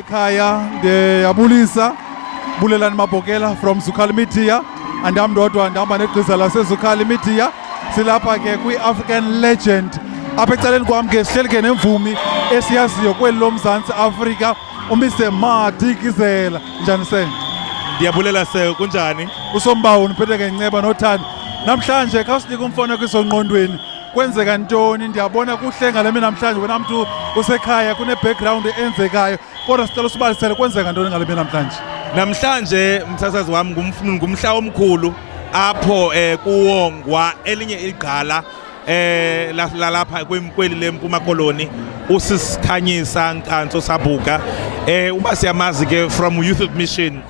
ekhaya ndiyabulisa Bulelani Mabhokela from Zukhali Media andihamba ndodwa ndihamba negqiza laseZukhali Media silapha ke kwi-African Legend apha ecaleni kwam ke sihleli ke nemvumi esiyaziyo kweli loMzantsi Afrika uMr Madikizela. Njani sen? Ndiyabulela se kunjani? Usombawu niphethe ke Nceba noThando. Namhlanje khawusinika umfanekiso ngqondweni. Kwenzeka ntoni? Ndiyabona kuhle ngale mini namhlanje wena mntu usekhaya kune background enzekayo. Kodwa sicela usibalisele kwenzeka ntoni ngale mini namhlanje? Namhlanje mthathazi wami ngumhla omkhulu apho kuwongwa elinye igqala lalapha kweli leMpuma Koloni uSisikhanyisa Nkantso Sabuka uba siyamazi ke from Youth Mission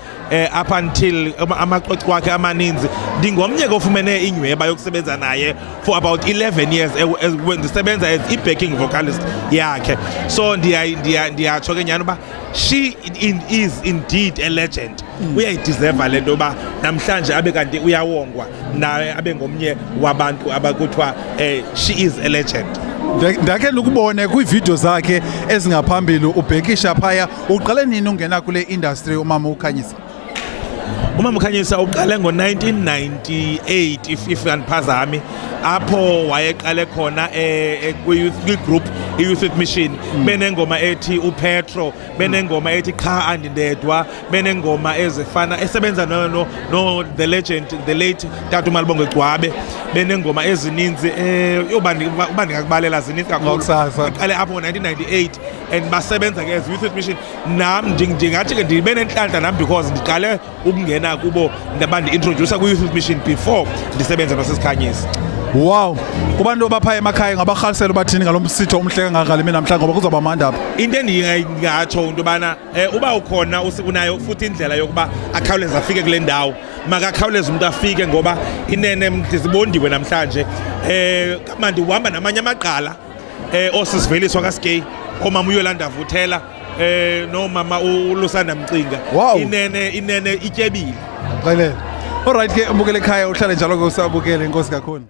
up until amaqoqo wakhe amaninzi ndingomnye ofumene inyweba yokusebenza naye for about 11 years ndisebenza as i-backing vocalist yakhe. So ndiyatsho ke nyani uba she is indeed a legend. Uyayideserve le nto uba namhlanje abe kanti uyawongwa naye abe ngomnye wabantu abakuthiwa she is a legend. Ndakhe ukubone kwiividiyo zakhe ezingaphambili ubhekisha phaya. Uqale nini ungena kule industry umama uKhanyisa? Umama uKhanyisa uqale ngo-1998 if andiphazami apho wayeqale khona kwi-group i-Youth Mission benengoma ethi uPetro, benengoma ethi Cha Andindedwa, benengoma ezifana esebenza no the legend the late Tata Malibongwe Gcwabe, benengoma ezininzi uba ndingakubalela zininzi kakhulu. Aqale apho ngo-1998 and basebenza ke as Youth Mission. Nam ndingathi ke ndibe nenhlanhla nam because ndiqale ukungena kubo ndabandi-introducer kwi-Youth Mission before ndisebenza noSisikhanyisa. Wow, kubantu abaphaya emakhaya ngabarhalisela bathini ngalo msitho omhle kangaka le mina namhlanje ngoba kuzoba mandi apha? Into endingatsho into yobana uba ukhona unayo futhi indlela yokuba akhawuleze afike kule ndawo makakhawuleze umuntu afike ngoba inene ndizibondiwe namhlanje kamandi uhamba namanye amagqala osisiveliswa kaSkay omama uYolanda Vuthela nomama uLusanda Mcinga. Inene ityebile. All right ke umbukele ekhaya uhlale njalo ke usabukele. Inkosi kakhulu.